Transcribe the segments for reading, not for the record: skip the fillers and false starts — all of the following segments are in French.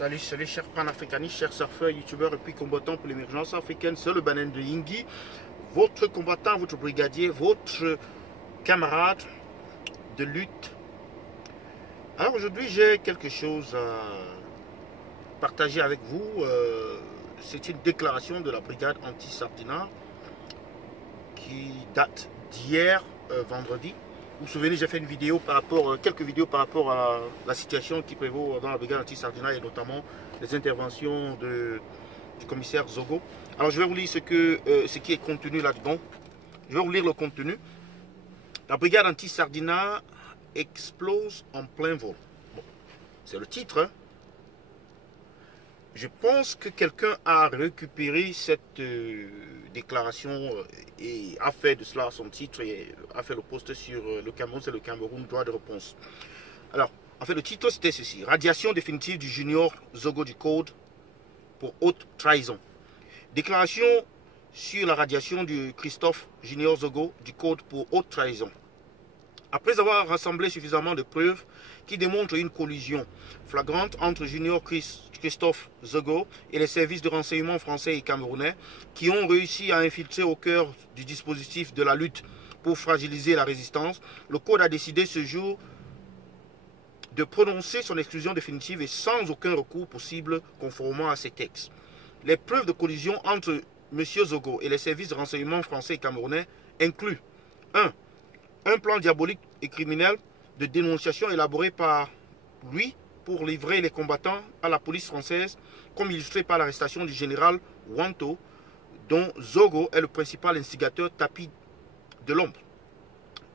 Salut chers panafricanistes, chers surfeurs, youtubeurs et puis combattants pour l'émergence africaine. C'est le Banen de Yingui, votre combattant, votre brigadier, votre camarade de lutte. Alors aujourd'hui j'ai quelque chose à partager avec vous. C'est une déclaration de la brigade anti-Sardinat qui date d'hier, vendredi. Vous vous souvenez, j'ai fait une vidéo par rapport, quelques vidéos par rapport à la situation qui prévaut dans la brigade anti-Sardinat et notamment les interventions du commissaire Zogo. Alors je vais vous lire ce qui est contenu là-dedans. Je vais vous lire le contenu. La brigade anti-Sardinat explose en plein vol. Bon, c'est le titre. Hein. Je pense que quelqu'un a récupéré cette déclaration et a fait de cela son titre et a fait le post sur le Cameroun, c'est le Cameroun, droit de réponse. Alors, en fait, le titre c'était ceci: radiation définitive du junior Zogo du Code pour haute trahison. Déclaration sur la radiation du Christophe Junior Zogo du Code pour haute trahison. Après avoir rassemblé suffisamment de preuves qui démontrent une collusion flagrante entre Junior Christophe Zogo et les services de renseignement français et camerounais qui ont réussi à infiltrer au cœur du dispositif de la lutte pour fragiliser la résistance, le Code a décidé ce jour de prononcer son exclusion définitive et sans aucun recours possible conformément à ces textes. Les preuves de collusion entre M. Zogo et les services de renseignement français et camerounais incluent 1. Un plan diabolique et criminel de dénonciation élaboré par lui pour livrer les combattants à la police française, comme illustré par l'arrestation du général Wanto, dont Zogo est le principal instigateur tapis de l'ombre.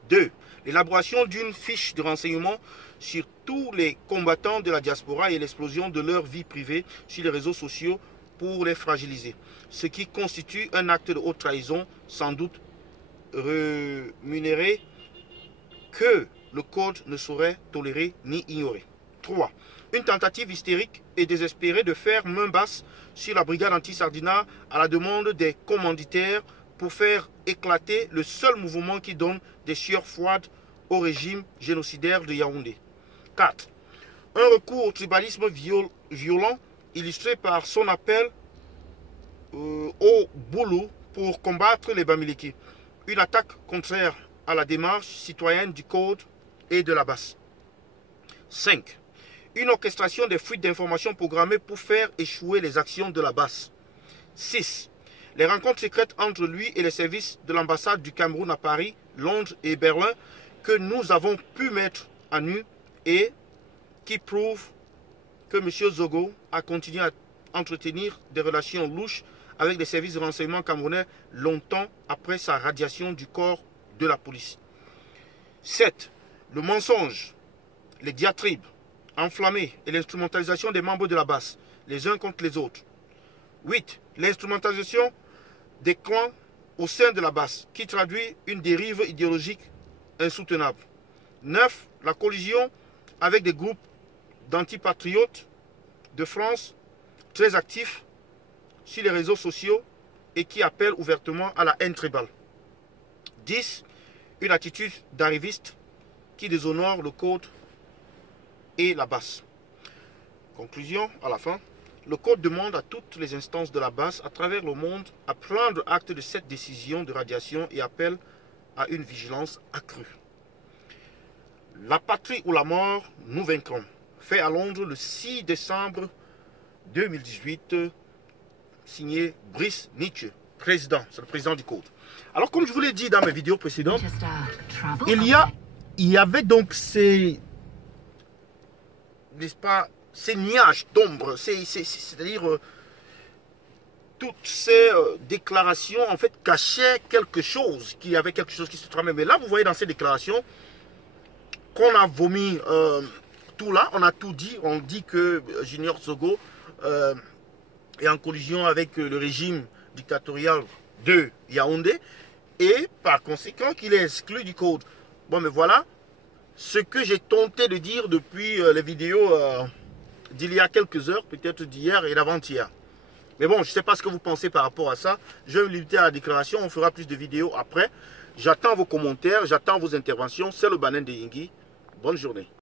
2. L'élaboration d'une fiche de renseignement sur tous les combattants de la diaspora et l'explosion de leur vie privée sur les réseaux sociaux pour les fragiliser, ce qui constitue un acte de haute trahison, sans doute rémunéré, que le Code ne saurait tolérer ni ignorer. 3. Une tentative hystérique et désespérée de faire main basse sur la brigade anti-Sardinat à la demande des commanditaires pour faire éclater le seul mouvement qui donne des sueurs froides au régime génocidaire de Yaoundé. 4. Un recours au tribalisme violent illustré par son appel au boulot pour combattre les Bamileke. Une attaque contraire à la démarche citoyenne du Code et de la BAS. 5. Une orchestration des fuites d'informations programmées pour faire échouer les actions de la BAS. 6. Les rencontres secrètes entre lui et les services de l'ambassade du Cameroun à Paris, Londres et Berlin que nous avons pu mettre à nu et qui prouvent que M. Zogo a continué à entretenir des relations louches avec les services de renseignement camerounais longtemps après sa radiation du corps de la police. 7. Le mensonge, les diatribes enflammées et l'instrumentalisation des membres de la BAS, les uns contre les autres. 8. L'instrumentalisation des clans au sein de la BAS, qui traduit une dérive idéologique insoutenable. 9. La collusion avec des groupes d'antipatriotes de France très actifs sur les réseaux sociaux et qui appellent ouvertement à la haine tribale. 10. Une attitude d'arriviste qui déshonore le Code et la BAS. Conclusion à la fin. Le Code demande à toutes les instances de la BAS à travers le monde à prendre acte de cette décision de radiation et appelle à une vigilance accrue. La patrie ou la mort, nous vaincrons. Fait à Londres le 6 décembre 2018, signé Brice Nietzsche, président, c'est le président du Code. Alors comme je vous l'ai dit dans mes vidéos précédentes, il y avait donc ces, n'est-ce pas, ces nuages d'ombre, c'est-à-dire toutes ces déclarations en fait cachaient quelque chose, qu'il y avait quelque chose qui se tramait. Mais là vous voyez dans ces déclarations qu'on a vomi tout là, on a tout dit, on dit que Junior Zogo est en collusion avec le régime dictatorial de Yaoundé et par conséquent qu'il est exclu du Code. Bon mais voilà ce que j'ai tenté de dire depuis les vidéos d'il y a quelques heures, peut-être d'hier et d'avant-hier. Mais bon, je ne sais pas ce que vous pensez par rapport à ça. Je vais me limiter à la déclaration, on fera plus de vidéos après. J'attends vos commentaires, j'attends vos interventions. C'est le Banen de Yingui. Bonne journée.